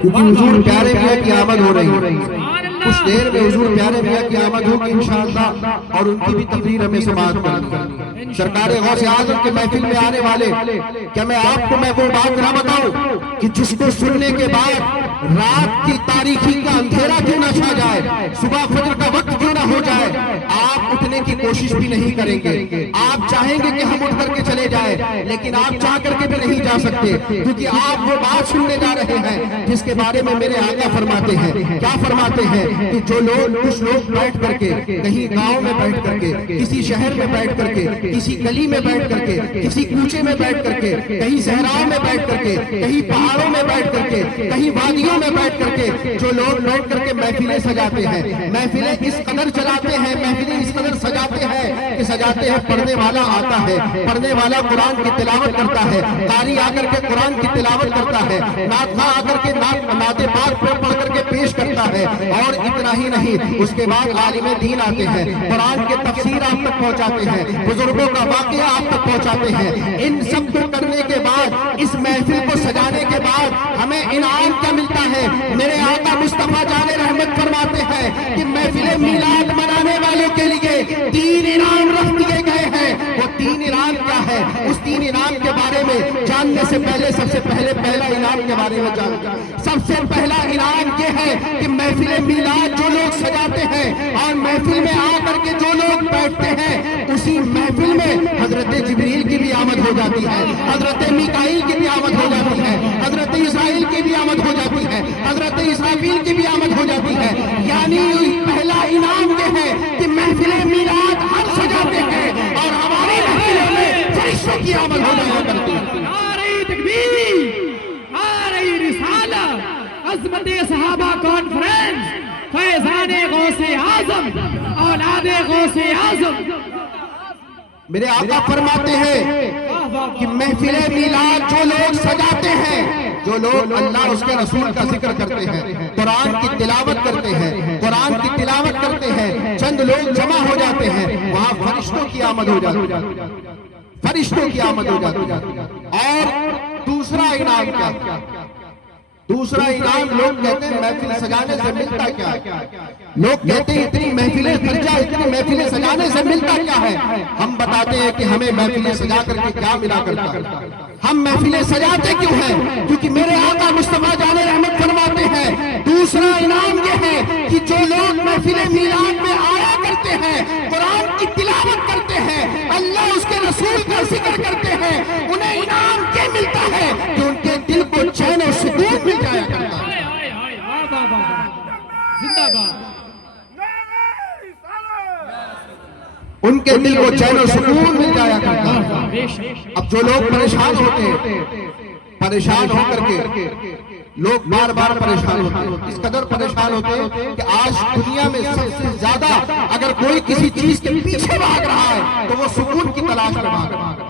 کیونکہ حضور پیارے میاں کی آمد ہو رہی ہے، کچھ دیر میں حضور پیارے میاں کی آمد ہوگی انشاءاللہ، اور ان کی بھی تقریر ہمیں سماعت کرنی ہے۔ سرکار غوث اعظم کے محفل میں آنے والے، کیا میں آپ کو وہ بات نہ بتاؤں کہ جس کو سننے کے بعد رات کی تاریکی کا اندھیرا کیوں نہ چھا جائے، صبح فجر کا وقت کیوں نہ ہو جائے، آپ اٹھنے کی کوشش بھی نہیں کریں گے۔ آپ چاہیں گے کہ ہم اٹھ کر کے چلے جائیں، لیکن آپ چاہ کر کے بھی نہیں جا سکتے، کیونکہ آپ وہ بات سننے جا رہے ہیں جس کے بارے میں میرے آقا فرماتے ہیں۔ کیا فرماتے ہیں کہ جو لوگ، کچھ لوگ بیٹھ کر کے کہیں گاؤں میں بیٹھ کر کے، کسی شہر میں بیٹھ کر کے، کسی گلی میں بیٹھ کر کے، کسی کوچے میں بیٹھ کر کے، کہیں صحراؤں میں بیٹھ کر کے، کہیں پہاڑوں میں بیٹھ کر کے، کہیں وادیوں میں بیٹھ کر کے، جو لوگ بیٹھ کر کے محفلیں سجاتے ہیں، محفلیں اس قدر چلاتے ہیں، محفلیں اس قدر سجاتے ہیں کہ سجاتے ہیں پڑھنے والا آتا ہے، پڑھنے والا قرآن کی تلاوت کرتا ہے، قاری آ کر کے قرآن کی تلاوت کرتا ہے، نعتخواں آ کر کے نعت پاک پڑھ کر کے پیش کرتا ہے، اور اتنا ہی نہیں، اس کے بعد عالم دین آتے ہیں، قرآن کے تفسیر آپ تک پہنچاتے ہیں، بزرگوں کا واقعہ آپ تک پہنچاتے ہیں۔ ان سب کو کرنے کے بعد، اس محفل کو سجانے کے بعد ہمیں انعام کیا ملتا ہے؟ میرے آقا مصطفیٰ جان رحمت فرماتے ہیں کہ محفل میلاد منانے والوں کے لیے 3 انعام رکھ دیے گئے ہیں۔ وہ 3 انعام کیا ہے؟ اس 3 انعام کے بارے میں جاننے سے پہلے سب سے پہلے پہلا انعام کے بارے میں جانیں۔ سب سے پہلا انعام یہ ہے کہ محفل میلاد جو لوگ سجاتے ہیں اور محفل میں آ کر کے جو لوگ بیٹھتے ہیں، اسی محفل میں حضرت جبریل کی بھی آمد ہو جاتی ہے، حضرت میکائیل کی بھی آمد ہو جاتی ہے، حضرت اسرائیل کی بھی آمد ہو جاتی ہے، حضرت اسرافیل کی بھی آمد ہو جاتی ہے۔ یعنی پہلا انعام یہ ہے کہ محفل میلاد ہم سجاتے ہیں اور ہماری محفلوں میں فرشتوں کی آمد ہو جایا کرتی ہے۔ نعرہ تکبیر، نعرہ رسالت، عظمت صحابہ کانفرنس، فیضان غوث اعظم، اولاد غوث اعظم۔ میرے آقا فرماتے ہیں کہ محفل میلاد جو لوگ سجاتے ہیں، جو لوگ اللہ اس کے رسول کا ذکر کرتے ہیں، قرآن کی تلاوت کرتے ہیں، قرآن کی تلاوت کرتے ہیں، چند لوگ جمع ہو جاتے ہیں، وہاں فرشتوں کی آمد ہو جاتی ہے، فرشتوں کی آمد ہو جاتی ہے۔ اور دوسرا انعام کیا؟ دوسرا انعام لوگ کہتے ہیں محفل سجانے سے ملتا کیا ہے؟ لوگ کہتے ہیں اتنی محفلیں خرچہ، اتنی محفلیں سجانے سے ملتا کیا ہے؟ ہم بتاتے ہیں کہ ہمیں محفلیں سجا کر کے کیا ملا کرتا ہے۔ ہم محفلیں سجاتے کیوں ہیں؟ کیونکہ میرے آقا مصطفیٰ جان رحمت فرماتے ہیں دوسرا انعام یہ ہے کہ جو لوگ محفل میلاد میں آیا کرتے ہیں، قرآن کی تلاوت کرتے ہیں، اللہ اس کے رسول کا ذکر کرتے ہیں، انہیں انعام یہ ملتا ہے کہ ان کے دل کو چین و سکون مل جایا کرتا ہے۔ زندہ باد۔ ان کے دل کو چین و سکون مل جایا کرتا ہے۔ اب جو لوگ پریشان ہوتے ہیں، پریشان ہو کر کے لوگ بار بار پریشان ہوتے ہیں، اس قدر پریشان ہوتے ہیں کہ آج دنیا میں سب سے زیادہ اگر کوئی کسی چیز کے پیچھے بھاگ رہا ہے تو وہ سکون کی تلاش میں بھاگ رہا ہے۔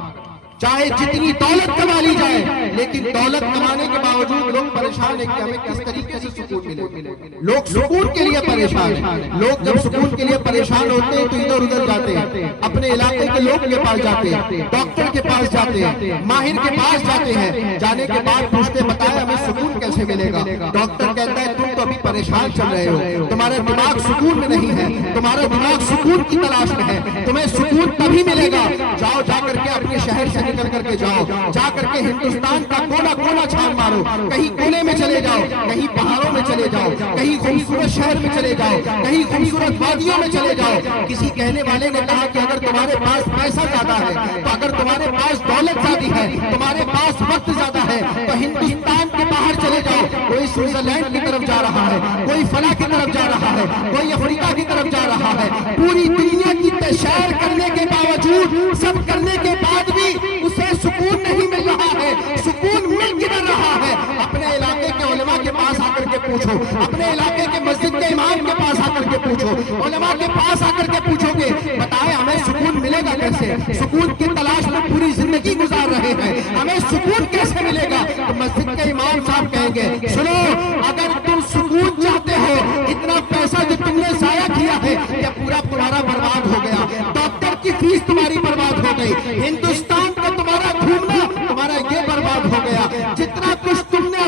چاہے جتنی دولت کما لی جائے، لیکن دولت کمانے کے باوجود لوگ پریشان ہیں کہ ہمیں کس طریقے سے سکون ملے۔ لوگ سکون کے لیے پریشان ہیں۔ لوگ جب سکون کے لیے پریشان ہوتے ہیں تو ادھر ادھر جاتے ہیں، اپنے علاقے کے لوگ کے پاس جاتے ہیں، ڈاکٹر کے پاس جاتے ہیں، ماہر کے پاس جاتے ہیں، جانے کے بعد پوچھتے بتائیں ہمیں سکون کیسے ملے گا؟ ڈاکٹر کہتا ہے تم تو ابھی پریشان چل رہے ہو، تمہارا دماغ سکون میں نہیں ہے، تمہارا دماغ سکون کی تلاش میں ہے، تمہیں سکون تبھی ملے گا جاؤ جا کر کے اپنے شہر سے نکل کر کے جاؤ، جا کر کے ہندوستان کا کونا کونا چھان مارو، کہیں کونے میں چلے جاؤ، کہیں پہاڑوں میں چلے جاؤ، کہیں خوبصورت شہر میں چلے جاؤ، کہیں خوبصورت وادیوں میں چلے جاؤ۔ کسی کہنے والے نے کہا کہ اگر تمہارے پاس پیسہ زیادہ ہے، تو اگر تمہارے پاس دولت زیادہ ہے، تمہارے پاس وقت زیادہ ہے، تو ہندوستان کے باہر چلے جاؤ۔ کوئی سوئٹزرلینڈ کی طرف جا رہا ہے، کوئی فلاں کی طرف جا رہا ہے، کوئی افریقہ کی طرف جا رہا ہے، پوری دنیا کی سیر کرنے کے باوجود، سب کرنے کے بعد بھی اسے سکون نہیں مل رہا ہے۔ سکون مل کدھر رہا ہے؟ اپنے علاقے کے علماء کے پاس آ کر کے پوچھو، اپنے علاقے کے مسجد کے امام کے پاس آ کر کے پوچھو، علماء کے پاس آ کر کے پوچھو گے بتائیں ہمیں سکون ملے گا کیسے؟ سکون کی تلاش میں پوری زندگی گزار رہے ہیں، ہمیں سکون کیسے ملے گا؟ تو مسجد کے امام صاحب کہیں گے سنو، اگر تم سکون چاہتے ہو، اتنا پیسہ جو تم نے ضائع کیا ہے یہ پورا تمہارا برباد ہو گیا، ڈاکٹر کی فیس تمہاری برباد ہو گئی، ہندوستان کا تمہارا گھومنا تمہارا یہ برباد ہو گیا، جتنا کچھ تم نے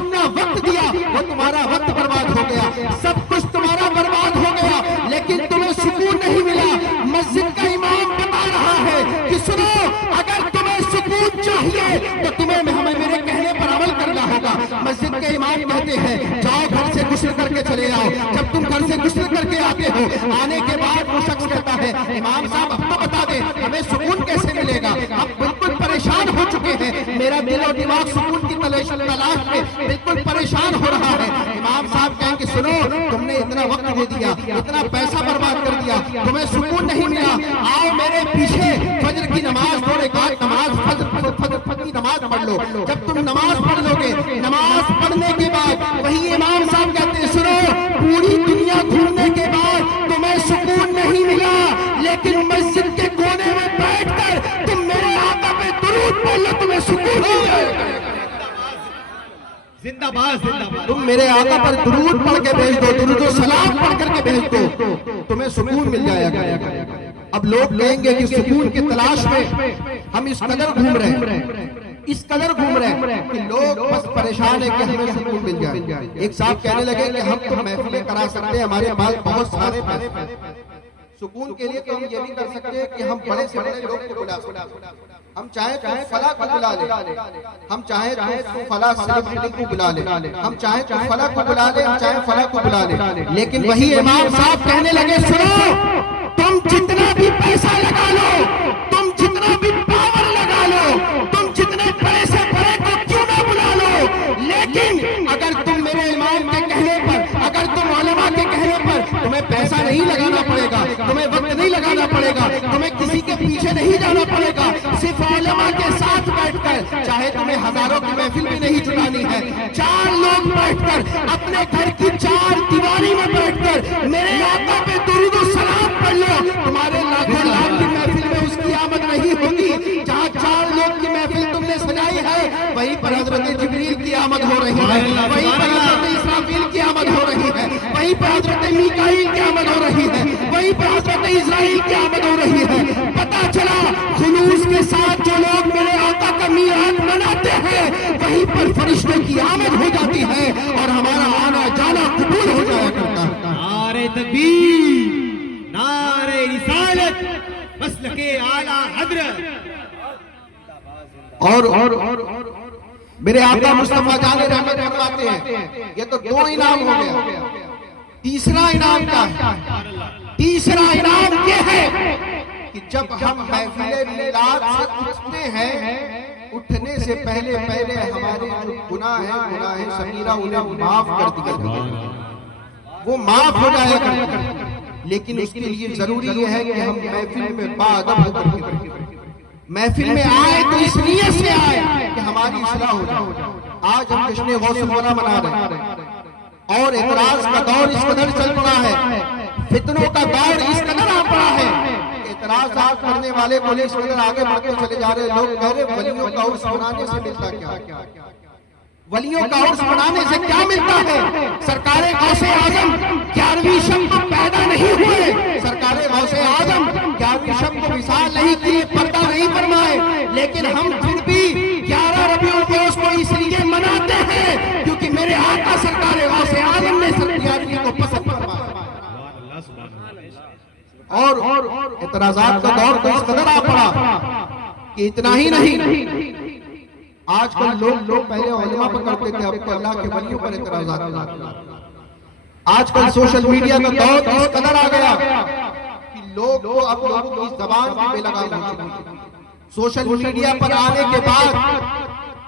مسجد کے امام کہتے ہیں جاؤ گھر سے غسل کر کے چلے آؤ. جب تم گھر سے غسل کر کے آتے ہو, آنے کے بعد وہ شخص کہتا ہے امام صاحب اب تو بتا دیں ہمیں سکون کیسے ملے گا, ہم بالکل پریشان ہو چکے ہیں, میرا دل و دماغ سکون کی تلاش میں بالکل پریشان ہو رہا ہے. امام صاحب کہیں کہ سنو, تم نے اتنا وقت دے دیا, اتنا پیسہ برباد کر دیا, تمہیں سکون نہیں ملا, آؤ میرے پیچھے فجر کی نماز 2 رکعت نماز فجر کی نماز پڑھ لو. جب تم نماز پڑھ لو گے, نماز پڑھنے کے بعد وہی امام صاحب کہتے ہیں سنو, پوری دنیا گھومنے کے بعد تمہیں سکون نہیں ملا, لیکن مسجد کے کونے میں بیٹھ کر تم میرے آقا پہ درود پڑھ لو, تمہیں سکون مل جائے گا. زندہ باد زندہ باد. تم میرے آقا پر درود پڑھ کے بھیج دو, درود و سلام پڑھ کر کے بھیج دو, تمہیں سکون مل جائے گا. اب لوگ کہیں گے کہ سکون کی تلاش میں ہم اس قدر گھوم رہے ہیں, اس قدر گھوم رہے ہیں کہ لوگ بس پریشان ہیں کہ ہمیں سکون مل جائے. ایک صاحب کہنے لگے کہ ہم تو محفلیں کرا سکتے ہیں, ہمارے پاس بہت سارے پیسے, سکون کے لیے تو ہم یہ بھی کر سکتے ہیں کہ ہم بڑے سے بڑے لوگ کو بلا سکتے ہیں, ہم چاہیں تو فلاں کو بلا لیں, ہم چاہیں تو فلاں سیلیبریٹی کو بلا لیں, ہم چاہیں تو فلاں کو بلا لیں, ہم چاہیں فلاں کو بلا لیں. لیکن وہی امام صاحب کہنے لگے سنو, تم جتنا بھی پیسہ لگا لو, تم جتنا بھی پاور لگا لو, تم جتنے پیسے بڑے کو کیوں نہ بلا لو, لیکن اگر تم میرے امام کے کہنے پر, اگر تم علماء کے کہنے پر تمہیں پیسہ نہیں لگانا پڑے گا, تمہیں وقت نہیں لگانا پڑے گا, تمہیں کسی کے پیچھے نہیں جانا پڑے گا, صرف علماء کے ساتھ بیٹھ کر, چاہے تمہیں ہزاروں کی محفل بھی نہیں جٹانی ہے, 4 لوگ بیٹھ کر اپنے گھر کی 4 دیواری میں بیٹھ کر میرے آقا پہ درود و سلام پڑھ لو, تمہارے لاکھوں لاکھ کی محفل میں اس کی آمد نہیں ہوگی. جہاں 4 لوگ کی محفل تم نے سجائی ہے, وہیں پر حضرت جبریل کی آمد ہو رہی ہے, وہیں پر حضرت اسرافیل کی آمد ہو رہی ہے, وہیں پر حضرت میکائیل کی آمد ہو رہی ہے, وہیں پر حضرت اسرائیل کی آمد ہو رہی ہے. پتہ چلا خلوص کے ساتھ جو لوگ میرے آقا کا میلاد مناتے ہیں, وہیں پر فرشتوں کی آمد ہو جاتی ہے اور ہمارا آنا جانا قبول ہو جایا کرتا ہے. نعرہ تکبیر, نعرہ رسالت, مسلک اعلیٰ حضرت. اور میرے آقا مصطفیٰ جان رحمت فرماتے ہیں یہ تو 2 انعام ہو گیا, تیسرا انعام کیا ہے؟ تیسرا انعام یہ ہے کہ جب ہم محفل میلاد سے اٹھتے ہیں, اٹھنے سے پہلے ہمارے جو گناہ ہیں صغیرہ انہیں معاف کر دیا جائے, وہ معاف ہو جائے گا. لیکن اس کے لیے ضروری یہ ہے کہ ہم محفل میں باادب ہو کر کے محفل میں آئے تو اس نیت سے آئے کہ ہماری اصلاح ہو جائے. آج ہم جشن غوث الورا منا رہے ہیں اور اعتراض کا دور اس قدر چل پڑا ہے, فتنوں کا دور اس قدر آ پڑا ہے, اعتراضات کرنے والے بولے اس قدر آگے بڑھتے چلے جا رہے. لوگ کہہ رہے ولیوں کا عرس منانے سے ملتا کیا, ولیوں کا عرس منانے سے کیا ملتا ہے؟ سرکار غوث اعظم 11ویں شب کو پیدا نہیں ہوئے, سرکار غوث اعظم 11ویں شب کو وصال نہیں کیے, پردہ نہیں فرمائے, لیکن ہم پھر بھی 11 ربیع الاول کو اس لیے مناتے ہیں کیونکہ میرے آقا سرکار غوث اعظم نے 11ویں کو پسند فرمایا. اور اعتراضات کا دور تو اس قدر آ پڑا کہ اتنا ہی نہیں, آج کل لوگ پہلے علماء پر کرتے تھے, اب تو اللہ کے ولیوں پر اعتراضات کرتے ہیں. آج کل سوشل میڈیا کا دور اس قدر آ گیا کہ لوگ تو اب لوگوں کی زبان بھی بے لگام ہو چکی ہے. سوشل میڈیا پر آنے کے بعد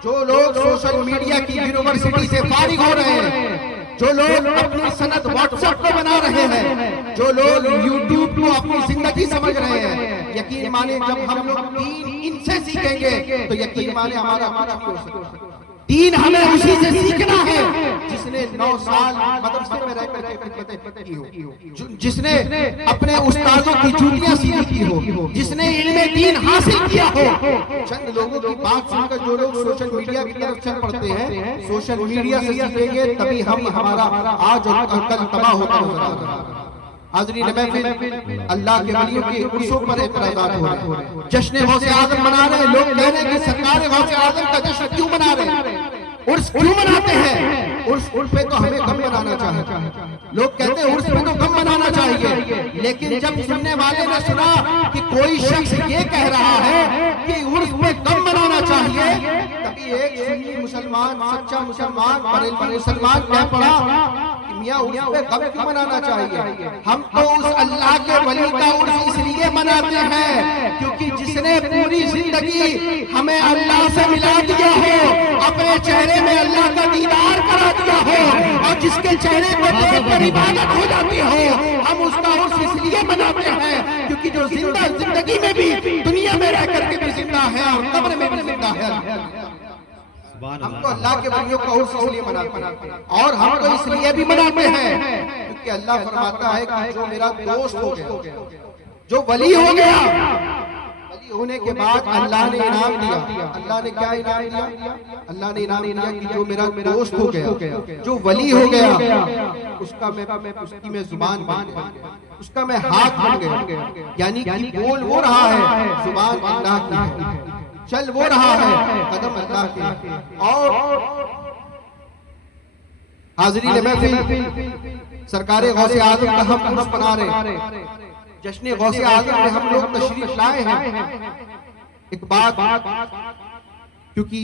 جو لوگ سوشل میڈیا کی یونیورسٹی سے فارغ ہو رہے ہیں, جو لوگ اپنی سند واٹس ایپ کو بنا رہے ہیں, جو لوگ یوٹیوب کو اپنی زندگی سمجھ رہے ہیں, یقین مانے جب ہم لوگ دین ان سے سیکھیں گے تو یقین مانے ہمارا کچھ بھی ہو سکتا ہے. دین ہمیں اسی سے سیکھنا ہے جس نے 9 سال مدرسے میں رہ کر کے خدمت کی ہو, جس نے اپنے استادوں کی جوتیاں سیدھی کی ہو, جس نے علم دین حاصل کیا ہو. چند لوگوں کی بات سن کر جو لوگ سوشل میڈیا کی طرف چل پڑتے ہیں, سوشل میڈیا سے سیکھیں گے تبھی ہمارا آج اور کل تباہ ہوتا ہوگا. حاضرین محفل, اللہ کے ولیوں کے عرصوں پر اعتراضات ہو رہے ہیں. جشن غوث اعظم منا رہے ہیں, لوگ کہہ رہے ہیں کہ سرکار غوث اعظم کا جشن کیوں منا رہے ہیں, عرس کیوں مناتے ہیں؟ عرس پہ تو ہمیں غم منانا چاہیے. لوگ کہتے ہیں عرس پہ تو غم منانا چاہیے, لیکن جب سننے والے نے سنا کہ کوئی شخص یہ کہہ رہا ہے کہ عرس پہ غم منانا چاہیے, کبھی ایک سنی مسلمان، سچا مسلمان، بریلوی مسلمان کہہ پڑا کہ میاں عرس پہ غم کیوں منانا چاہیے؟ ہم تو اس اللہ کے ولی کا عرس اس لیے مناتے ہیں کیونکہ جس نے پوری زندگی ہمیں اللہ سے ملا دیا ہو، اپنے چہرے میں اللہ کا دیدار کرا دیا ہو، اور جس کے چہرے کو دیکھ کر عبادت ہو جاتی ہو، ہم اس کا عرس اس لیے مناتے ہیں کیونکہ جو زندہ زندگی میں بھی، دنیا میں رہ کر کے بھی زندہ ہے اور قبر میں بھی زندہ ہے۔ ہم تو اللہ کے ولیوں کا عرس اس لیے مناتے ہیں، اور ہم تو اس لیے بھی مناتے ہیں کیونکہ اللہ فرماتا ہے کہ جو میرا دوست ہو گیا، جو ولی ہو گیا، ولی ہونے کے بعد اللہ نے انعام دیا۔ اللہ نے کیا انعام دیا؟ اللہ نے انعام دیا کہ جو میرا دوست ہو گیا، جو ولی ہو گیا، اس کی میں زبان بن گیا، اس کا میں ہاتھ بن گیا، یعنی کہ بول وہ رہا ہے، زبان اللہ کی ہے، چل وہ رہا ہے، قدم اللہ کے۔ اور حاضرین محفل، سرکار غوث اعظم کا ہم عرس منا رہے ہیں، جشن غوث اعظم میں ہم لوگ تشریف لائے ہیں۔ ایک بات، کیونکہ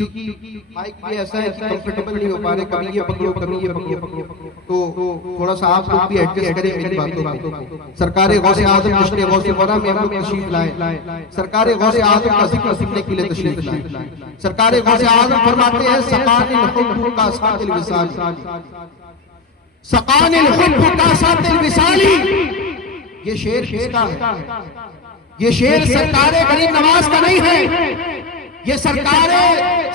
مائک بھی ایسا ہے کہ کمفرٹیبل نہیں ہو پا رہے، کبھی یہ پکڑو کبھی یہ پکڑو، تو تھوڑا سا آپ لوگ بھی ایڈجسٹ کریں میری باتوں کو۔ سرکار غوث اعظم جشن غوث غورا میں ہم لوگ تشریف لائے، سرکار غوث اعظم کا ذکر سننے کے لیے تشریف لائے۔ سرکار غوث اعظم فرماتے ہیں سقان الحب کا ساتھ الوصال، سقان الحب کا ساتھ الوصال۔ یہ شعر کس کا ہے؟ یہ شعر سرکار غریب نواز کا نہیں ہے، یہ سرکار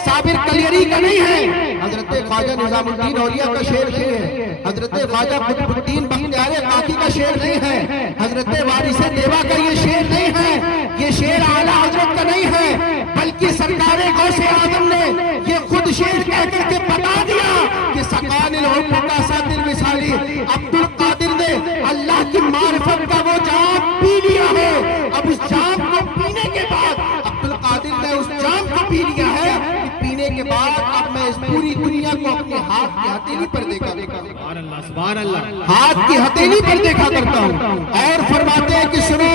صابر کلیری کا نہیں ہے، حضرت خواجہ نظام الدین اولیاء کا شعر نہیں ہے، حضرت خواجہ قطب الدین بختیار کاکی کا شعر نہیں ہے، حضرت وارث دیوا کا یہ شعر نہیں ہے، یہ شعر اعلیٰ حضرت کا نہیں ہے، بلکہ سرکار غوث اعظم نے یہ خود شعر کہہ کر کے بتا دیا کہ سقان الحب کا ساتھ الوصال۔ عبد القادر نے اللہ کی معرفت کا وہ جام پی لیا ہے، اب اس جام کو پینے کے بعد عبد القادر نے اس جام کو پی لیا ہے کہ پینے کے بعد اب میں اس پوری دنیا کو اپنے ہاتھ کی ہتھیلی پر دیکھا سبحان اللہ، ہاتھ کی ہتھیلی پر دیکھا کرتا ہوں۔ اور فرماتے ہیں کہ سنو،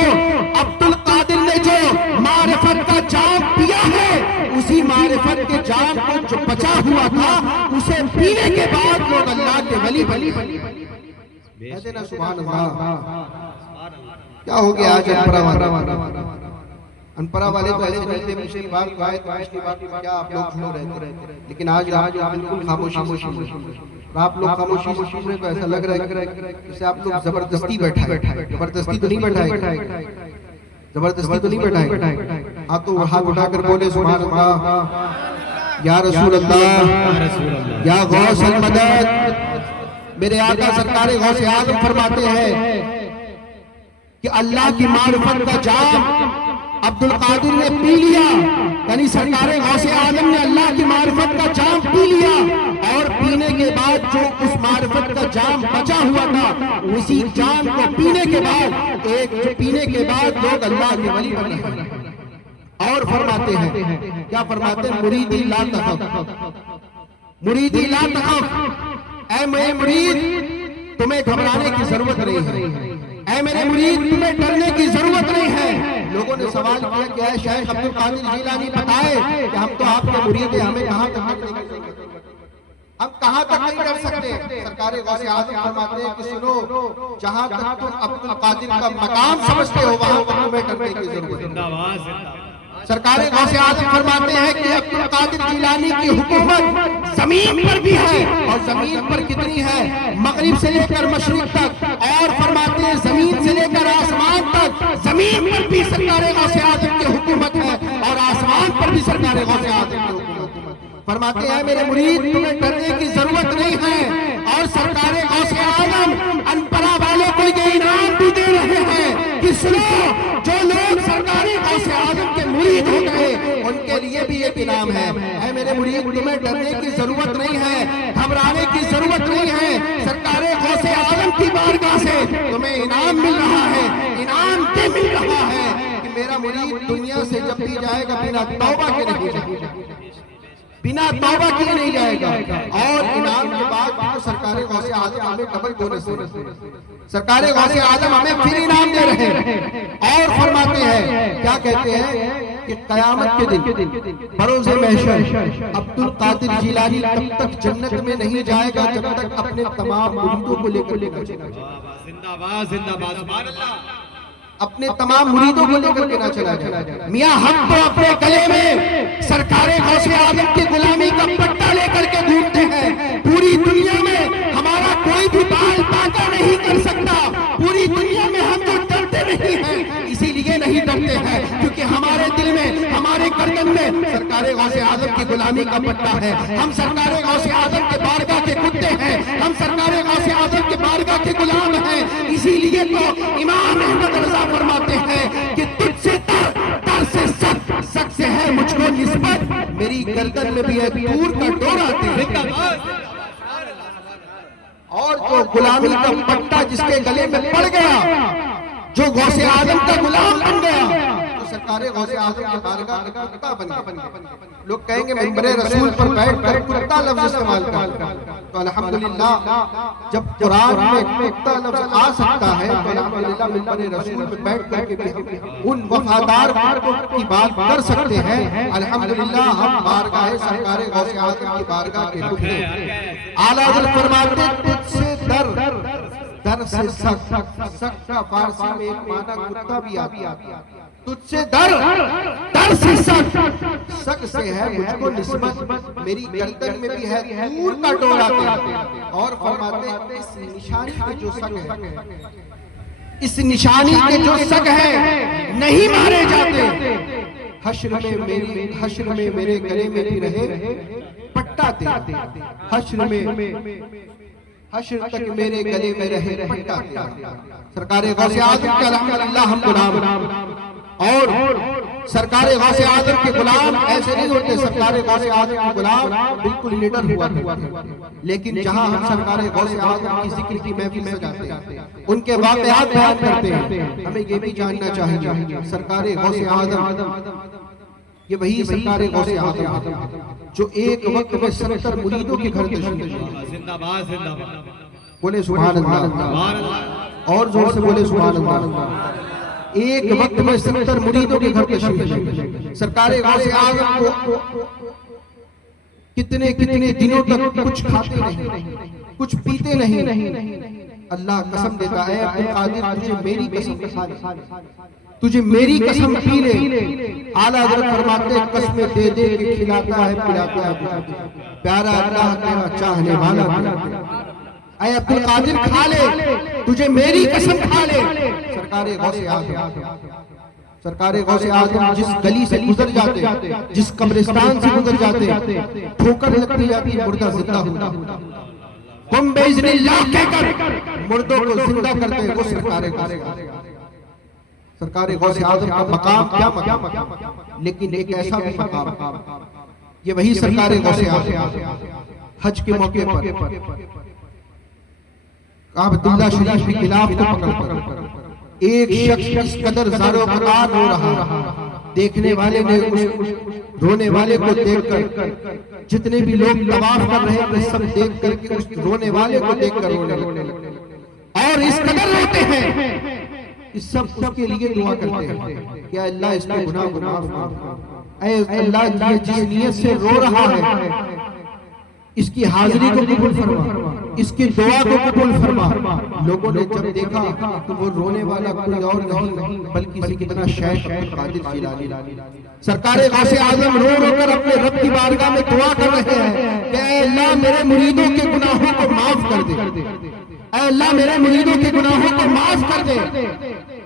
عبد القادر نے جو معرفت کا جام پیا ہے، اسی معرفت کے جام کو جو بچا ہوا تھا، اسے پینے کے بعد لوگ اللہ کے ولی بلی کہتے نا سبحان اللہ۔ کیا ہو گیا آج انپرا والے تو ایسے نہیں تھے، پچھلی بار کو آئے تو پچھلی بار کو کیا آپ لوگ سنو رہے تھے، لیکن آج بالکل خاموشی، آپ لوگ خاموشی سن رہے تو ایسا لگ رہا ہے جیسے آپ لوگ زبردستی بیٹھائے۔ زبردستی تو نہیں بیٹھائے، زبردستی تو نہیں بیٹھائے، آپ تو ہاتھ اٹھا کر بولے سبحان اللہ، یا رسول اللہ، یا غوث المدد۔ میرے آقا سرکار غوث اعظم فرماتے ہیں کہ اللہ کی معرفت کا جام عبد القادر نے پی لیا، یعنی سرکار غوث اعظم نے اللہ کی معرفت کا جام پی لیا، اور پینے کے بعد جو اس معرفت کا جام بچا ہوا تھا، اسی جام کو پینے کے بعد پینے کے بعد لوگ اللہ کے ولی بنے۔ اور فرماتے ہیں، کیا فرماتے ہیں؟ مریدی لا تخف، مریدی لا تخف، اے میرے مرید تمہیں گھبرانے کی ضرورت نہیں ہے، اے میرے مرید تمہیں ڈرنے کی ضرورت نہیں ہے۔ لوگوں نے سوال کیا کہ اے شیخ عبد القادر جیلانی بتائے کہ ہم تو آپ کے مرید ہیں، ہمیں کہاں تک ہم کہاں تک نہیں ڈر سکتے؟ سرکار غوث اعظم فرماتے ہیں کہ سنو، جہاں تک تم عبد القادر کا مقام سمجھتے ہو وہاں تک تمہیں ڈرنے کی ضرورت نہیں۔ سرکار غوث اعظم فرماتے ہیں کہ عبد القادر جیلانی کی حکومت زمین پر بھی ہے، اور زمین پر کتنی ہے؟ مغرب سے لے کر مشرق تک، اور فرماتے ہیں زمین سے لے کر آسمان تک، زمین پر بھی سرکار غوث اعظم کی حکومت ہے، اور آسمان پر بھی سرکار غوث اعظم کی حکومت ہے۔ فرماتے ہیں میرے مرید تمہیں ڈرنے کی ضرورت نہیں ہے، اور سرکار غوث اعظم انپرا والوں کو یہ انعام بھی دے رہے ہیں کہ سنو، جو لوگ سرکار غوث اعظم کے مرید ہو گئے ان کے لیے بھی ایک انعام ہے۔ اے میرے مرید تمہیں ڈرنے کی ضرورت نہیں ہے، گھبرانے کی ضرورت نہیں ہے، سرکار غوث اعظم کی بارگاہ سے تمہیں انعام مل رہا ہے، انعام کے مل رہا ہے کہ میرا مرید دنیا سے جب بھی جائے گا بنا توبہ کے نہیں جائے گا، بنا توبہ کیے نہیں جائے گا۔ اور انعام کے بعد سرکار غوث اعظم ہمیں ڈبل بونس دے رہے ہیں، سرکار غوث اعظم ہمیں پھر انعام دے رہے ہیں۔ اور فرماتے ہیں، کیا کہتے ہیں کہ قیامت کے دن بروز محشر عبد القادر جیلانی تب تک جنت میں نہیں جائے گا جب تک اپنے تمام مریدوں کو لے کر زندہ باد زندہ باد سبحان اللہ اپنے تمام مریدوں کو لے کر کے نہ چلا جائے۔ میاں ہم تو اپنے گلے میں سرکار غوث اعظم کی غلامی کا پٹا لے کر کے گھومتے ہیں، پوری دنیا میں ہمارا کوئی بھی بال باقا نہیں کر سکتا، پوری دنیا میں ہم جو ڈرتے نہیں ہیں اسی لیے نہیں ڈرتے ہیں کیونکہ ہمارے دل میں ہمارے گردن میں سرکار غوث اعظم کی غلامی کا پٹا ہے، ہم سرکار غوث اعظم کے بارگاہ کے کتے ہیں، ہم سرکار غوث اعظم کے بارگاہ کے غلام ہیں، اسی لیے تو امام احمد رضا فرماتے ہیں کہ تجھ سے تر سے سک سے ہے مجھ کو نسبت، میری گردن میں بھی ہے دور کا ڈورا تیرے، اور جو غلامی کا پٹا جس کے گلے میں پڑ گیا، جو غوث اعظم کا غلام بن گیا، تو سرکار غوث اعظم کی بارگاہ میں کتا بن گیا۔ لوگ کہیں گے منبر رسول پر بیٹھ کر کتا لفظ استعمال کر، تو الحمدللہ جب قرآن میں کتا لفظ آ سکتا ہے تو الحمدللہ منبر رسول پر بیٹھ کر کے بھی ان وفادار کی بات کر سکتے ہیں۔ الحمدللہ ہم بارگاہ سرکار غوث اعظم کی بارگاہ کے رکھ ہیں۔ اعلیٰ حضرت فرماتے تجھ سے در سے سک کا فارسی میں ایک معنی کتا بھی آتا ہے، تجھ سے در سے سک سے ہے مجھ کو نسبت، میری گردن میں بھی ہے دور کا ڈورا تیرا، اور فرماتے ہیں اس نشانی کے جو سگ ہے، اس نشانی کے جو سگ ہے نہیں مارے جاتے، حشر میں میرے گلے میں بھی رہے پٹا تیرا، حشر تک میرے گلے میں رہے پٹا تیرا۔ سرکار غوث اعظم کے الحمدللہ ہم غلام، اور سرکار غوث اعظم کے غلام ایسے نہیں ہوتے، سرکار غوث اعظم کے غلام بالکل لیڈر ہوا کرتے، لیکن جہاں ہم سرکار غوث اعظم کی ذکر کی محفل سجاتے ہیں، ان کے واقعات بیان کرتے ہیں، ہمیں یہ بھی جاننا چاہیے سرکار غوث اعظم یہ وہی سرکار غوث اعظم جو ایک وقت میں 70 مریدوں کے گھر تشریف لائے۔ زندہ باد زندہ باد بولے سبحان اللہ، اور زور سے بولے سبحان اللہ۔ ایک وقت میں 70 مریدوں کے گھر تشریف لائے۔ سرکار غوث اعظم کو کتنے دنوں تک کچھ کھاتے نہیں، کچھ پیتے نہیں۔ اللہ قسم دیتا ہے عبد القادر تجھے میری قسم کھا لے، تجھے میری قسم پی لے۔ اعلیٰ حضرت فرماتے ہیں قسمیں دے دے کے کھلاتا ہے پلاتا ہے، پیارا اللہ تیرا چاہنے والا اے عبد القادر کھا لے، تجھے میری قسم کھا لے۔ سرکار غوث اعظم جس گلی سے گزر جاتے، جس قبرستان سے گزر جاتے، ٹھوکر لگتی جاتی، مردہ زندہ ہوتا، تم باذن اللہ کہہ کر مردوں کو زندہ کرتے ہیں، وہ سرکار غوث اعظم کا مقام کیا مقام، لیکن ایک ایسا بھی مقام، یہ وہی سرکار غوث اعظم حج کے موقع پر کعبۃ اللہ شریف کے خلاف کو پکڑ کر ایک شخص اس قدر زار و قطار رو رہا، دیکھنے والے نے اس رونے والے کو دیکھ کر، جتنے بھی لوگ طواف کر رہے تھے سب دیکھ کر کے اس رونے والے کو دیکھ کر رونے لگے، اور اس قدر روتے ہیں اس سب اس کے لیے دعا کرتے ہیں کہ اللہ اس کے گناہ کو معاف کر، اے اللہ جس نیت سے رو رہا ہے اس کی حاضری کو قبول فرما، اس کی دعا کو قبول فرما۔ لوگوں نے جب دیکھا کہ وہ رونے والا کوئی اور نہیں بلکہ سیدنا شیخ عبد القادر جیلانی، سرکار غوث اعظم رو رو کر اپنے رب کی بارگاہ میں دعا کر رہے ہیں کہ اے اللہ میرے مریدوں کے گناہوں کو معاف کر دے، اے اللہ میرے مریدوں کے گناہوں کو معاف کر دے،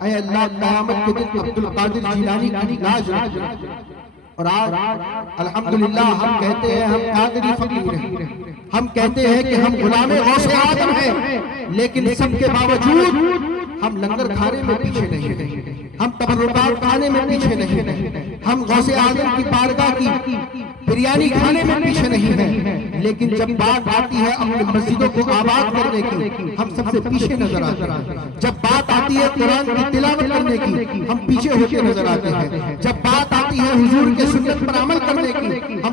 اے اللہ قیامت کے دن عبد القادر جیلانی کی لاج رکھ۔ اور آج الحمدللہ ہم کہتے ہیں ہم قادری فقیر ہیں، ہم کہتے ہیں کہ ہم غلام غوث اعظم ہیں، لیکن سب کے باوجود ہم لنگر کھانے میں پیچھے نہیں ہیں، ہم تبرکات کھانے میں پیچھے نہیں ہیں، ہم غوث اعظم کی بارگاہ کی بریانی کھانے میں پیچھے نہیں ہیں، لیکن جب بات آتی ہے اپنی مسجدوں کو آباد کرنے کی ہم سب سے پیچھے نظر آتے ہیں، جب بات آتی ہے قرآن کی تلاوت کرنے کی ہم پیچھے ہوتے نظر آتے ہیں، جب بات آتی ہے حضور کے سنت پر عمل کرنے کی ہم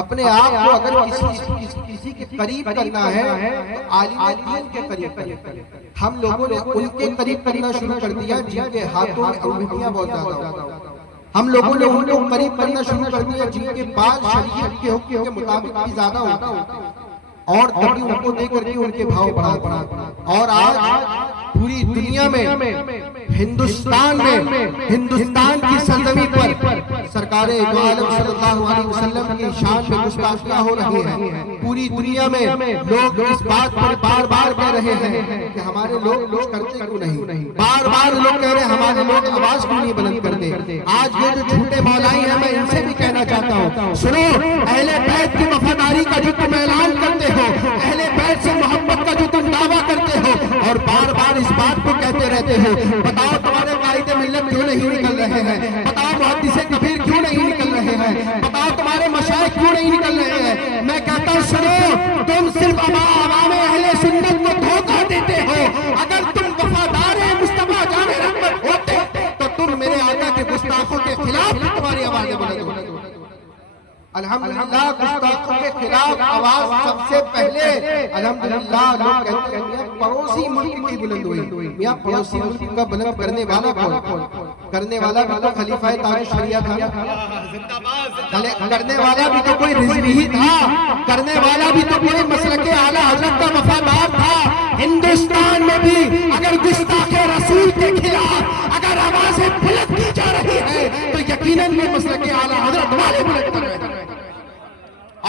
اپنے آپ کو اگر کسی کے قریب کرنا ہے تو عالم دین کے قریب کریں. ہم لوگوں نے ان کے قریب کرنا شروع کر دیا جن کے ہاتھوں میں انگلیاں بہت زیادہ ہوتی. ہم لوگوں نے ان کو قریب کرنا شروع کر دیا جن کے بال شریعت کے حکم کے مطابق بھی زیادہ ہوتے اور تبھی ان کو دے کر کے ان کے بھاؤ بڑھا. اور آج پوری دنیا میں ہندوستان کی سرزمین پر سرکار دو عالم صلی اللہ علیہ وسلم کی شان میں گستاخیاں ہو رہی ہیں. پوری دنیا میں لوگ اس بات پر بار بار کہہ رہے ہیں کہ ہمارے لوگ کچھ کرتے کیوں نہیں. بار بار لوگ کہہ رہے ہیں ہمارے لوگ آواز کیوں نہیں بلند کرتے. آج یہ جو جھوٹے مولائی ہیں میں ان سے بھی کہنا چاہتا ہوں سنو، اہل بیت کی وفاداری کا جو تم اعلان کرتے ہو، اہل بیت سے محبت کا جو تم دعویٰ کرتے ہو اور بار بار اس بات کو کہتے رہتے ہو، بتاؤ تمہارے قائد ملت کیوں نہیں نکل رہے ہیں؟ بتاؤ محدث کبیر کیوں نہیں نکل رہے ہیں؟ بتاؤ تمہارے مشائخ کیوں نہیں نکل رہے ہیں؟ میں کہتا ہوں سنو، تم صرف عوام اہل سنت کو دھوکہ دیتے ہو. اگر تم وفادار مصطفیٰ جان رحمت ہوتے تو تم میرے آقا کے گستاخوں کے خلاف تمہاری آوازیں بلند ہوتی. الحمدللہ گستاخوں کے خلاف آواز سب سے پہلے الحمدللہ لوگ کہتے ہیں پڑوسی ملک کی بلند ہوئی. میاں پڑوسی ملک کا بلند کرنے والا کون؟ کرنے والا بھی تو خلیفہ تاج شریعہ تھا. کرنے والا بھی تو کوئی رضوی ہی تھا. کرنے والا بھی تو کوئی مسلک اعلیٰ حضرت کا وفادار تھا. ہندوستان میں بھی اگر گستاخ رسول کے خلاف اگر آوازیں بلند کی جا رہی ہے تو یقیناً یہ مسلک اعلیٰ حضرت والے بلند کر رہے ہیں.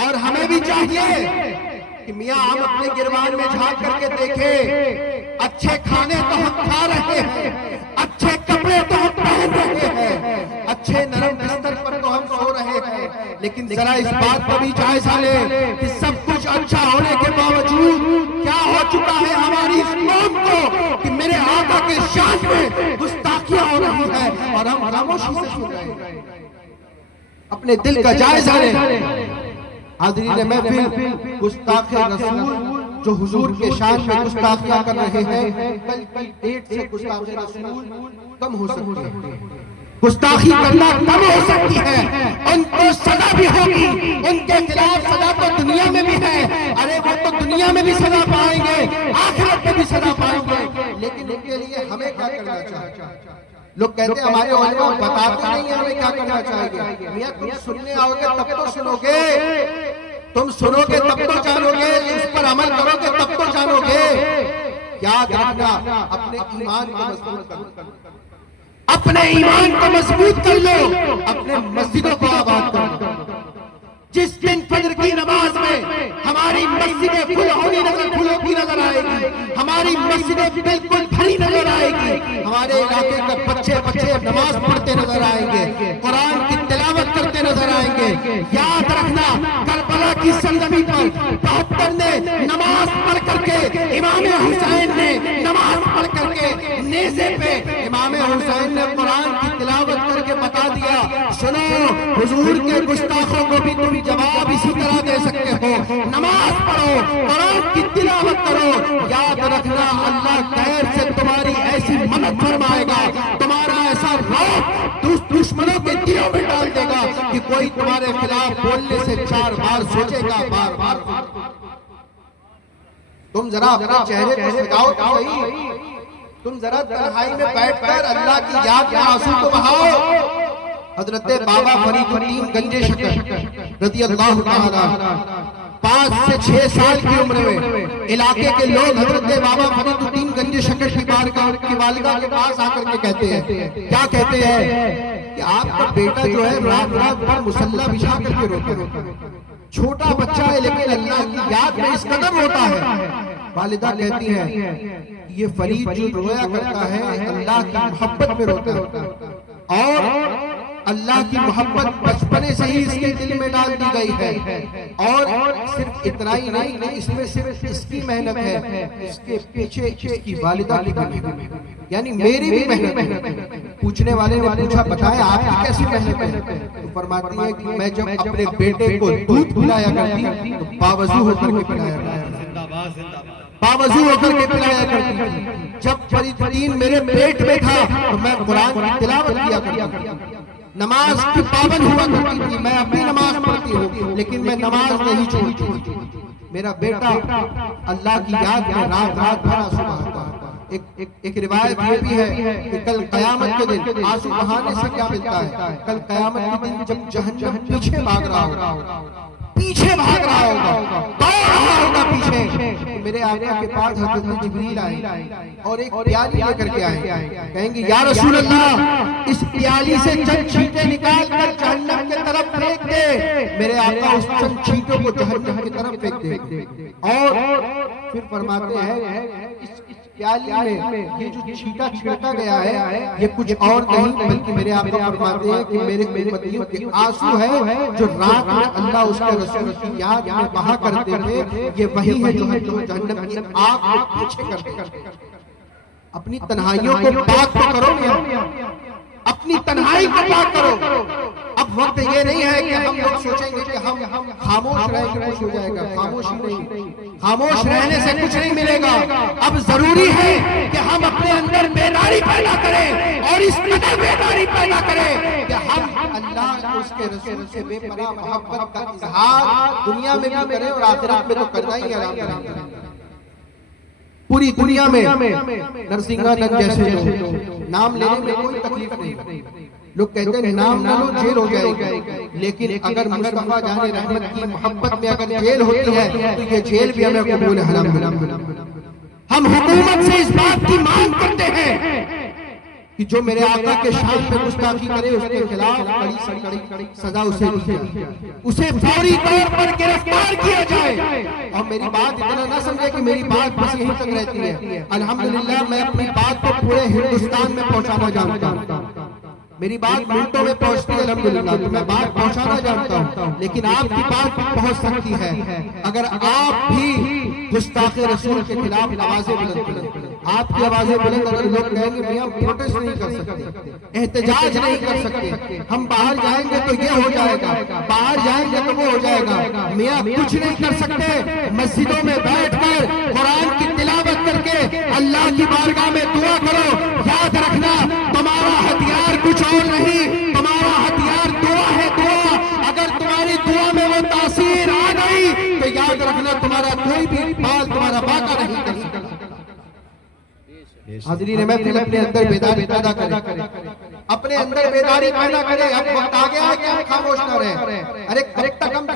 اور ہمیں بھی چاہیے کہ میاں ہم اپنے گروان میں جھانک کر کے دیکھیں، اچھے کھانے تو ہم کھا رہے ہیں، اچھے کپڑے تو ہم پہن رہے ہیں، اچھے نرم بستر پر تو ہم سو رہے ہیں، لیکن ذرا اس بات پر بھی جائزہ لیں کہ سب کچھ اچھا ہونے کے باوجود کیا ہو چکا ہے ہماری اس قوم کو کہ میرے آقا کے شان میں گستاخیاں ہو رہی ہیں اور ہم خاموشی سے سن رہے ہیں. اپنے دل کا جائزہ لیں. حاضرین محفل، گستاخ رسول جو حضور کے شان میں گستاخیاں کر رہے ہیں، کل کی ڈیٹ سے گستاخ رسول کم ہو سکتے ہیں. گستاخی کرنا کم ہو سکتی ہے. ان کو سزا بھی ہوگی، ان کے خلاف سزا تو دنیا میں بھی ہے. ارے وہ تو دنیا میں بھی سزا پائیں گے، آخرت میں بھی سزا پائیں گے. لیکن ان کے لیے ہمیں کیا کرنا چاہیے؟ لوگ کہتے ہیں ہمارے علماء بتاتے نہیں ہیں ہمیں کیا کرنا چاہیے. میاں تم سننے آؤ گے تب تو سنو گے، تم سنو گے تب تو جانو گے، اس پر عمل کرو گے تب تو جانو گے. یاد رکھنا اپنے ایمان کو مضبوط کرو، اپنے ایمان کو مضبوط کر لو، اپنے مسجدوں کو آباد کر لو. جس دن فجر کی نماز میں ہماری مسجدیں کھل ہوتی نظر آئے گی، ہماری مسجدیں بالکل بھری نظر آئے گی، ہمارے علاقے کے بچے نماز پڑھتے نظر آئیں گے، قرآن کی تلاوت کرتے نظر آئیں گے. یاد رکھنا کربلا کی سرزمین پر 72 نے نماز پڑھ کر کے، امام حسین نے نماز پڑھ کر کے نیزے پہ امام حسین نے قرآن کی تلاوت کر کے بتا دیا سنو حضور کے گستاخوں کو بھی تم جواب اسی طرح دے سکتے ہو. نماز پڑھو، قرآن کی تلاوت کرو. یاد رکھنا اللہ خیر سے تمہاری ایسی مدد فرمائے گا، تمہارا ایسا رعب دشمنوں کے دلوں میں ڈال دے گا کہ کوئی تمہارے خلاف بولنے سے 4 بار سوچے گا، بار بار. تم ذرا اپنے چہرے کو سجاؤ تو صحیح. تم ذرا تنہائی میں بیٹھ کر اللہ کی یاد میں آنسو تو بہاؤ. حضرت بابا فرید الدین گنج شکر رضی اللہ تعالیٰ 5 سے 6 سال کی عمر میں علاقے کے لوگ حضرت بابا فرید الدین گنج شکر کی بارگاہ کی والدہ کے پاس آ کر کے کہتے ہیں، کیا کہتے ہیں کہ آپ کا بیٹا جو ہے رات رات پر مصلی بچھا کر کے روتا ہے. چھوٹا بچہ ہے لیکن اللہ کی یاد میں اس قدر روتا ہے. والدہ کہتی ہیں یہ فرید جو رویا کرتا ہے اللہ کی محبت میں روتا ہے اور اللہ کی محبت بچپنے سے ہی اس کے دل میں ڈال دی گئی ہے. اور صرف اتنا ہی نہیں، اس میں صرف اس کی محنت ہے، اس کے پیچھے اس کی والدہ کی محنت ہے، یعنی میری بھی محنت ہے. پوچھنے والے نے پوچھا بتائیں آپ کی کیسی محنت ہے؟ تو فرماتی ہے کہ میں جب اپنے بیٹے کو دودھ پلایا کرتی تو باوضو ہو کر کے پلایا کرتی، باوضو ہو کر کے پلایا کرتی. جب فرید الدین میرے پیٹ میں تھا تو میں قرآن کی تلاوت کیا کرتی. نماز کی پابند ہوا کرتی تھی، میں اپنی نماز پڑھتی ہوں لیکن میں نماز نہیں چھوڑتی۔ میرا بیٹا اللہ کی یاد میں رات رات بھر آنسو بہاتا ہے۔ ایک روایت یہ بھی ہے کہ کل قیامت کے دن آنسو بہانے سے کیا ملتا ہے؟ کل قیامت کے دن جب جہنم پیچھے بھاگ رہا ہوگا، پیچھے بھاگ رہا ہوگا، دوڑ رہا ہوگا پیچھے، میرے آقا کے پاس حضرت جبریل آئے اور ایک پیالی لے کر کے آئے، کہیں گے یا رسول اللہ اس پیالی سے چند چھینٹے نکال کر جہنم کی طرف پھینک دے۔ میرے آقا اس چند چھینٹوں کو جہنم کی طرف پھینک دے اور پھر فرماتے ہیں اس پیالی میں یہ جو چھینٹا چھڑکا گیا ہے یہ کچھ اور نہیں بلکہ میرے آقا فرماتے ہیں کہ میرے امتیوں کے آنسو ہے جو رات میں اللہ اس کے رسول کی یاد میں بہا کرتے تھے، یہ وہی ہے جو جہنم کی آگ کو پیچھے کرتے۔ اپنی تنہائیوں کو پاک تو کرو گے، اپنی تنہائی کو پاک کرو۔ اب وقت یہ نہیں ہے کہ ہم لوگ سوچیں گے کہ ہم خاموش رہیں گے کچھ ہو جائے گا، خاموشی نہیں، خاموش رہنے سے کچھ نہیں ملے گا۔ اب ضروری ہے کہ ہم اپنے اندر بیداری پیدا کریں اور اس قدر بیداری پیدا کریں کہ ہم اللہ اس کے رسول سے بے پناہ محبت کا اظہار دنیا میں بھی کریں اور آخرت میں تو کرنا ہی ہے۔ پوری دنیا میں نرسنگا نگر جیسے لوگ نام لینے میں کوئی تکلیف نہیں، لوگ کہتے ہیں نام نہ لو جیل ہو جائے گی، لیکن اگر مصطفیٰ جان رحمت کی محبت میں اگر جیل ہوتی ہے تو یہ جیل بھی ہمیں قبول ہے۔ ہم حکومت سے اس بات کی مانگ کرتے ہیں کہ جو میرے آقا کے شان میں گستاخی کرے اس کے خلاف کڑی سے کڑی سزا اسے دی جائے، اسے فوری طور پر گرفتار کیا جائے۔ اور میری بات اتنا نہ سمجھے کہ میری بات بس یہیں تک رہتی ہے، الحمدللہ میں اپنی بات کو پورے ہندوستان میں پہنچانا جانتا ہوں، میری بات منٹوں میں پہنچتی ہے الحمدللہ، تو میں بات پہنچانا جانتا ہوں، لیکن آپ کی بات پہنچ سکتی ہے اگر آپ بھی گستاخ رسول کے خلاف آوازیں بلند کریں۔ آپ کی آوازیں بلند اگر لوگ کہیں گے میاں پروٹیسٹ نہیں کر سکتے، احتجاج نہیں کر سکتے، ہم باہر جائیں گے تو یہ ہو جائے گا، باہر جائیں گے تو وہ ہو جائے گا، میاں کچھ نہیں کر سکتے، مسجدوں میں بیٹھ کر قرآن کی تلاوت کر کے اللہ کی بارگاہ میں دعا کرو۔ یاد رکھنا تمہارا ہتھیار کچھ اور نہیں، تمہارا ہتھیار دعا ہے، دعا۔ اگر تمہاری دعا میں وہ تاثیر آ گئی تو یاد رکھنا تمہارا کوئی بھی بال تمہارا باقا نہیں کر سکتا۔ حاضرین محفل اپنے اندر بیداری پیدا کریں، اپنے اندر بیداری پیدا کریں۔ اب وقت آ گیا ہے کہ ہم خاموش نہ رہیں، ارے کب تک ہم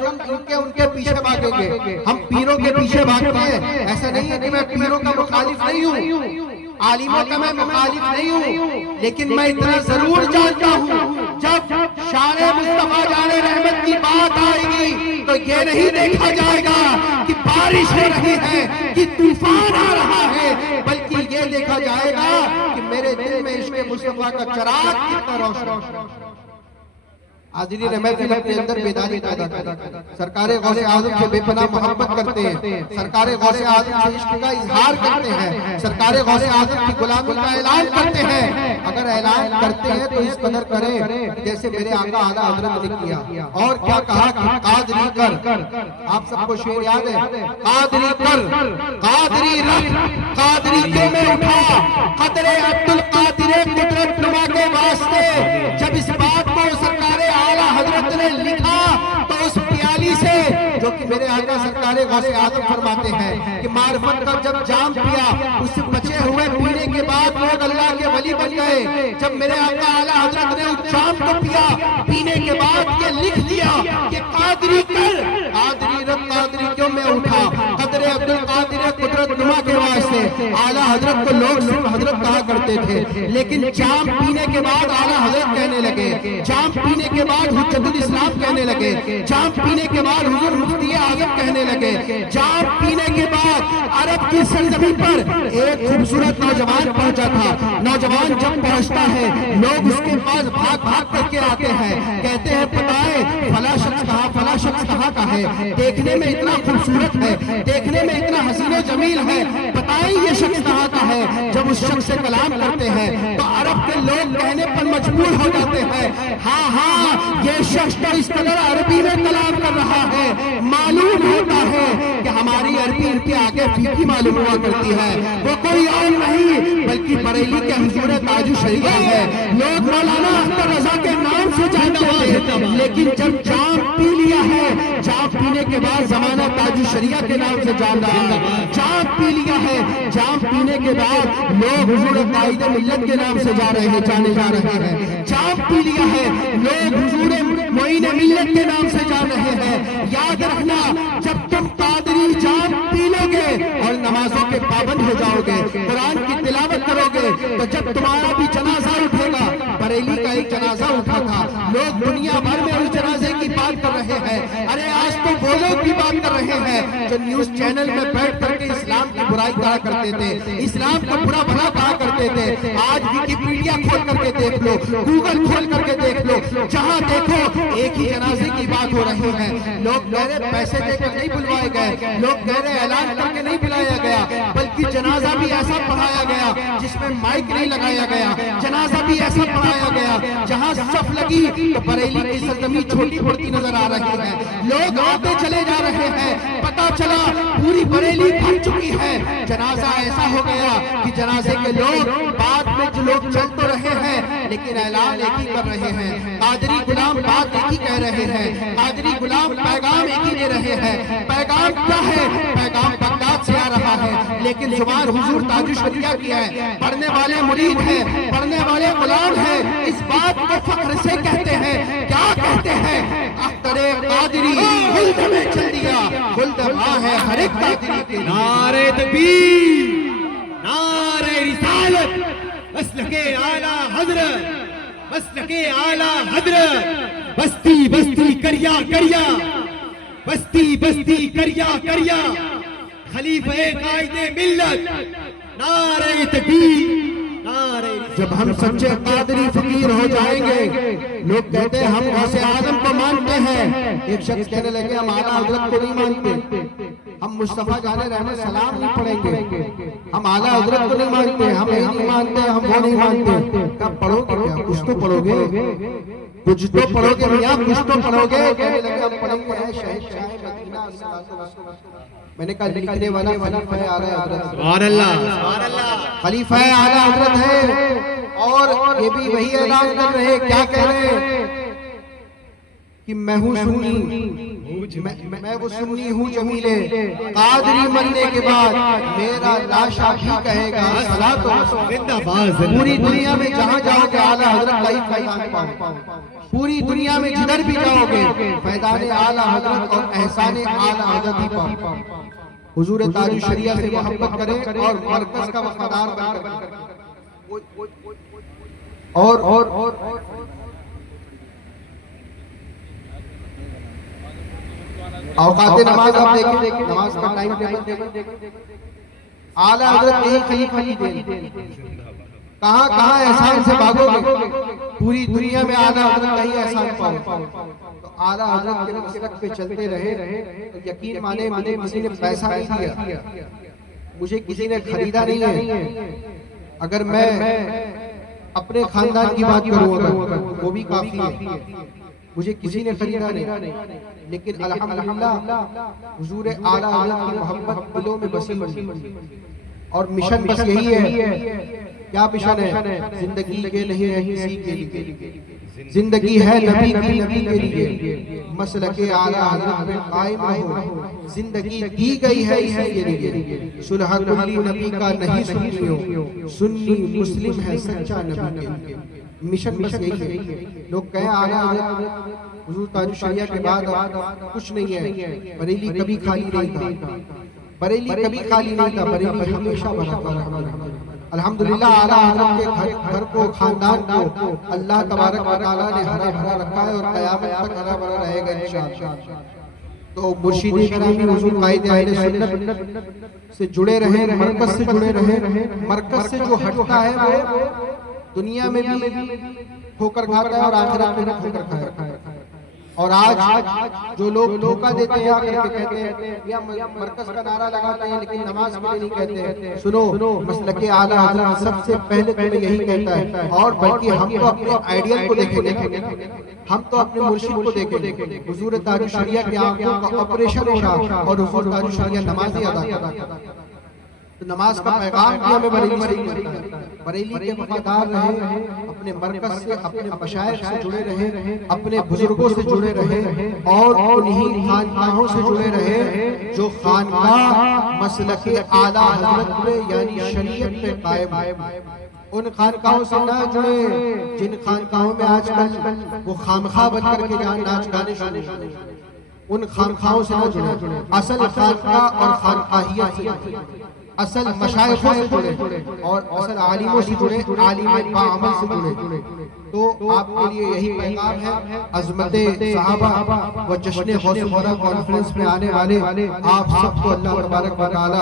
ان کے پیچھے بھاگیں گے؟ ہم پیروں کے پیچھے بھاگتے ہیں، ایسا نہیں ہے کہ میں پیروں کا مخالف نہیں ہوں، عالموں کا میں مخالف نہیں ہوں، لیکن میں اتنا ضرور جانتا ہوں جب شان مصطفیٰ جان رحمت کی بات آئے گی تو یہ نہیں دیکھا جائے گا کہ بارش ہو رہی ہے کہ طوفان آ رہا ہے، بلکہ یہ دیکھا جائے گا کہ میرے دل میں عشق مصطفیٰ کا چراغ کتنا روشن۔ حاضرین محفل اپنے اندر بیداری پیدا کریں، سرکار غوث اعظم سے بے پناہ محبت کرتے ہیں، سرکار غوث اعظم سے عشق کا اظہار کرتے ہیں، سرکار غوث اعظم کی غلامی کا اعلان کرتے ہیں۔ اگر اعلان کرتے ہیں تو اس قدر کریں جیسے میرے آقا اعلیٰ حضرت نے کیا، اور کیا کہا کہ قادری کر، آپ سب کو شعر یاد ہے، قادری کر، قادری رکھ، قادری کیوں میں اٹھا، قدر عبدالقادر قدرت نما کے واسطے۔ جب اس بات کو سرکار اعلیٰ حضرت نے لکھا تو اس پیالی سے جو کہ میرے آقا سرکار غوث اعظم فرماتے ہیں کہ معرفت کا جب جام پیا اس سے بچے ہوئے پینے کے بعد لوگ اللہ کے ولی بن گئے۔ جب میرے آقا اعلیٰ حضرت نے اس جام کو پیا، پینے کے بعد یہ لکھ دیا کہ قادری کر، قادری رب، قادری کیوں میں اٹھا، قدر عبدالقادر قدرت نما کے واسطے۔ اعلیٰ حضرت کو لوگ صرف حضرت کہا کرتے تھے، لیکن جام پینے کے بعد اعلیٰ حضرت کہنے لگے، جام پینے کے بعد حجت الاسلام کہنے لگے، جام پینے کے بعد حضور مفتی اعظم کہنے لگے، جام پینے کے بعد عرب کی سرزمین پر ایک خوبصورت نوجوان پہنچا تھا۔ نوجوان جب پہنچتا ہے لوگ اس کے پاس بھاگ بھاگ کر کے آتے ہیں، کہتے ہیں بتائیں فلاں شخص کہاں، فلاں شخص کہاں کا ہے، دیکھنے میں اتنا خوبصورت ہے، دیکھنے میں اتنا حسین و جمیل ہے، بتائیں یہ شخص کہاں کا ہے۔ جب اس شخص سے کلام کرتے ہیں تو عرب کے لوگ کہنے پر مجبور ہو جاتے ہیں، ہاں ہاں یہ شخص تو اس قدر عربی میں کلام کر رہا ہے، معلوم ہوتا ہے کہ ہماری عربی ان کے آگے پھیکی معلوم ہوا کرتی ہے. وہ کوئی اور نہیں بلکہ بریلی کے حضور تاج الشریعہ ہے. لوگ مولانا اختر رضا کے نام سے جانتے تھے لیکن جب جام پی لیا ہے, جام پینے کے بعد زمانہ تاج الشریعہ کے نام سے جان رہا ہے. جام پی لیا ہے, جام پینے کے بعد لوگ حضور قائد ملت کے نام سے جانے جا رہے ہیں. جام پی لیا ہے, لوگ حضور معین ملت کے نام سے جان رہے ہیں. یاد رکھنا, جب تم قادری جام پی لو گے اور نمازوں کے پابند ہو جاؤ گے, قرآن کی تلاوت کرو گے, تو جب تمہارا بھی جنازہ اٹھے گا, بریلی کا ایک جنازہ اٹھا تھا, لوگ دنیا بھر میں اس جنازے کی بات کر رہے ہیں. ارے آج تو وہ لوگ بھی بات کر رہے ہیں جو نیوز چینل میں بیٹھ کر کے اسلام کی برائی کہا کرتے تھے, اسلام کا برا بھلا کہا کرتے تھے. آج ویکیپیڈیا کھول کر کے دیکھ لو, گوگل کھول کر کے دیکھ لو, جہاں دیکھو ایک ہی جنازے کی بات ہو رہی ہے. لوگ کہہ رہے پیسے دے کر نہیں بلوائے گئے, لوگ کہہ رہے اعلان کر کے نہیں بلایا گیا, بلکہ جنازہ بھی ایسا پڑھایا گیا جس میں مائک نہیں لگایا گیا. جنازہ بھی ایسا پڑھایا گیا جہاں صف لگی تو بریلی کی سرزمین چھوٹی پڑتی نظر آ رہی ہے. لوگ آتے چلے جا رہے ہیں, پتا چلا پوری بریلی بھر چکی ہے. جنازہ ایسا ہو گیا کہ جنازے کے لوگ بعد میں جو لوگ چل تو رہے ہیں لیکن اعلان ایک ہی کر رہے ہیں. قادری غلام بات ایک ہی کہہ رہے ہیں, قادری غلام پیغام ایک ہی دے رہے ہیں. پیغام کیا ہے؟ پیغام بغداد سے آ رہا ہے لیکن زبان حضور تاج الشریعہ کی ہے. پڑھنے والے مرید ہیں, پڑھنے والے غلام ہیں, اس بات کو فخر سے کہتے ہیں. کیا کہتے ہیں؟ اختر قادری خلد میں چل دیا, خلد ماں ہے ہر ایک قادری کے. نعرہ تکبیر, نعرہ رسالت, مسلک اعلیٰ حضرت, مسلک اعلیٰ حضرت. بستی بستی کریا کریا, بستی بستی کریا کریا, خلیفہ قائد ملت. نعرہ تکبیر, نعرہ رسالت. جب ہم سچے قادری فقیر ہو جائیں گے, لوگ کہتے ہیں ہم غوث اعظم کو مانتے ہیں. ایک شخص کہنے لگے ہم اعلیٰ حضرت کو نہیں مانتے, ہم مصطفیٰ جان رحمت سلام نہیں پڑھیں گے, ہم اعلیٰ حضرت کو نہیں مانتے, ہم یہ نہیں مانتے, ہم وہ نہیں مانتے. کب پڑھو گے؟ کیا کچھ تو پڑھو گے, کچھ تو پڑھو گے میاں, کچھ تو پڑھو گے. کہنے لگے ہم پڑھیں گے شہنشاہ مدینہ. میں نے کہا لکھنے والا خلیفہ اعلیٰ حضرت, سبحان اللہ, سبحان اللہ. خلیفہ اعلیٰ حضرت ہے اور یہ بھی وہی اعلان کر رہے, کیا کہہ رہے ہیں کہ میں ہوں سنی, میں وہ سنی ہوں جمیلے, قادری مرنے کے بعد میرا لاشا بھی کہے گا صلاۃ و زندہ باد. پوری دنیا میں جہاں جاؤ گے اعلیٰ حضرت کا ہی فیضان پاؤ. پوری دنیا میں جدھر بھی جاؤ گے فیضان اعلیٰ حضرت اور احسان اعلیٰ حضرت ہی پاؤ. حضور تاج الشریعہ سے محبت کریں اور مرکز کا وفادار بن کر اور اوقات نماز آپ دیکھیں, نماز کا ٹائم ٹیبل دیکھیں, اعلیٰ حضرت یہی خلیفہ کی دین. کہاں کہاں احسان سے بھاگو گے, پوری دنیا میں اعلیٰ حضرت کا ہی احسان پاؤ. تو اعلیٰ حضرت کے مسلک پہ چلتے رہے تو یقین مانے مجھے کسی نے پیسہ نہیں دیا, مجھے کسی نے خریدا نہیں ہے. اگر میں اپنے خاندان کی بات کروں اگر وہ بھی کافی ہے, مجھے کسی نے خریدا نہیں, لیکن الحمدللہ حضور اعلیٰ حضرت کی محبت دلوں میں بسی ہوئی. اور مشن بس یہی ہے. کیا مشن ہے؟ زندگی کے نہیں ہے کسی کے لیے, زندگی ہے نبی کے لیے. مسلک اعلیٰ حضرت میں قائم رہو, زندگی دی گئی ہے اسی کے لیے. صلح کلی نبی کا نہیں سنی ہو, سنی مسلم ہے سچا نبی کے لیے. مشن بس یہی ہے. لوگ کہیں اعلیٰ حضرت حضور تاج الشریعہ کے بعد کچھ نہیں ہے. بریلی کبھی خالی نہیں تھا, بریلی کبھی خالی نہیں تھا, بریلی ہمیشہ بھرا تھا. الحمدللہ اعلیٰ حضرت کے گھر کو, خاندان کو اللہ تبارک و تعالیٰ نے ہرا بھرا رکھا ہے اور قیامت تک ہرا بھرا رہے گا انشاءاللہ. تو مرشد گرامی حضور قائد اہل سنت سے جڑے رہیں, مرکز سے جڑے رہیں. مرکز سے جو ہٹتا ہے وہ دنیا میں بھی ٹھوکر کھاتا ہے اور آخرت میں بھی ٹھوکر کھاتا ہے. اور آج جو لوگ دھوکہ دیتے ہیں آ کر کے کہتے ہیں یا مرکز کا نعرہ لگاتے ہیں لیکن نماز کے لیے نہیں کہتے، سنو مسلک اعلیٰ حضرت سب سے پہلے تمہیں یہی کہتا ہے، اور بلکہ ہم تو اپنے آئیڈیل کو دیکھیں گے، ہم تو اپنے مرشد کو دیکھیں گے۔ حضور تاج الشریعہ کی آنکھوں کا آپریشن ہو رہا اور حضور تاج الشریعہ نمازی ادا کر رہا، تو نماز کا پیغام بھی ہمیں بریلی سے ملتا ہے۔ بریلی کے وفادار رہے، اپنے مرکز سے اپنے مشائخ سے جڑے رہے، اپنے بزرگوں سے جڑے رہے، اور انہی خانقاہوں سے جڑے رہے جو خانقاہ مسلک اعلیٰ حضرت پہ یعنی شریعت پہ قائم ہے۔ ان خانقاہوں سے نہ جڑے جن خانقاہوں میں آج کل وہ خامخواہ بن کر کے ناچ گانے شروع ہوئے، ان خانقاہوں سے نہ جڑے، اصل خانقاہ اور خانقاہیت سے جڑے، اصل مشائخوں سے جڑے اور اصل عالموں سے جڑے، عالم باعمل سے جڑے۔ تو آپ کے لیے یہی پیغام ہے، عظمت صحابہ و جشن غوث خورہ کانفرنس میں آنے والے آپ سب کو اللہ تبارک و تعالی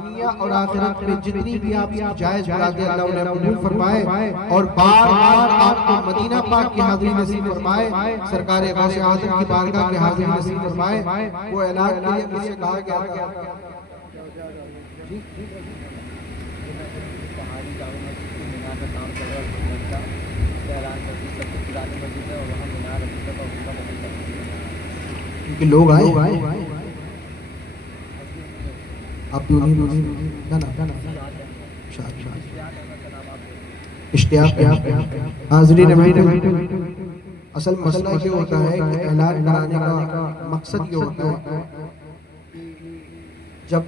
دنیا اور آخرت میں جتنی بھی آپ کی جائز مرادیں اللہ انہیں قبول فرمائے، اور بار بار آپ کو مدینہ پاک کی حاضری نصیب فرمائے، سرکار غوث اعظم کی بارگاہ کی حاضری نصیب فرمائے۔ وہ اعلان کے لیے مجھ سے کہا گیا تھا کہ لوگ آئے آپ اشتیاق حاضرین اصل مسئلہ یہ ہوتا ہے کہ اعلان کرانے کا مقصد یہ ہوتا ہے، جب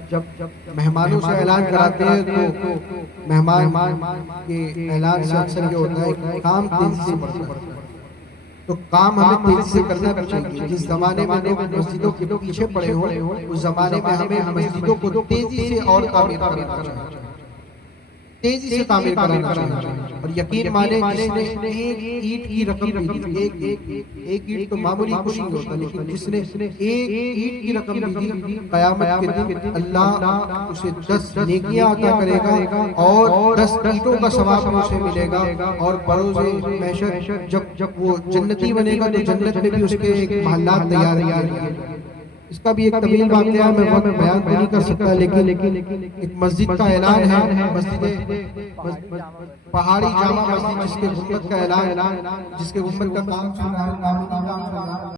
مہمانوں سے اعلان کراتے ہیں تو مہمان کے اعلان سے اکثر یہ ہوتا ہے کہ کام تیزی سے بڑھتا ہے، تو کام ہمیں تیزی سے کرنا بھی چاہیے۔ جس زمانے میں لوگ مسجدوں کے پیچھے پڑے ہوں اس زمانے میں ہمیں مسجدوں کو تیزی سے اور تعمیر کرنا چاہیے، تیزی سے تعمیر کرنا چاہیے۔ اور یقین مانیں جس نے ایک اینٹ کی رقم بھی دی، ایک اینٹ تو معمولی کچھ نہیں ہوتا، لیکن جس نے ایک اینٹ کی رقم بھی دی، قیامت کے دن اللہ اسے 10 نیکیاں عطا کرے گا اور 10 اینٹوں کا ثواب اسے ملے گا، اور بروز محشر جب وہ جنتی بنے گا تو جنت میں بھی اس کے ایک محلات تیار کیے۔ اس کا بھی ایک طویل واقعہ ہے، میں وقت بیان نہیں کر سکتا، لیکن ایک مسجد کا اعلان ہے، پہاڑی جامع مسجد جس کے گنبد کا اعلان، جس کے گنبد کا کام چل رہا ہے،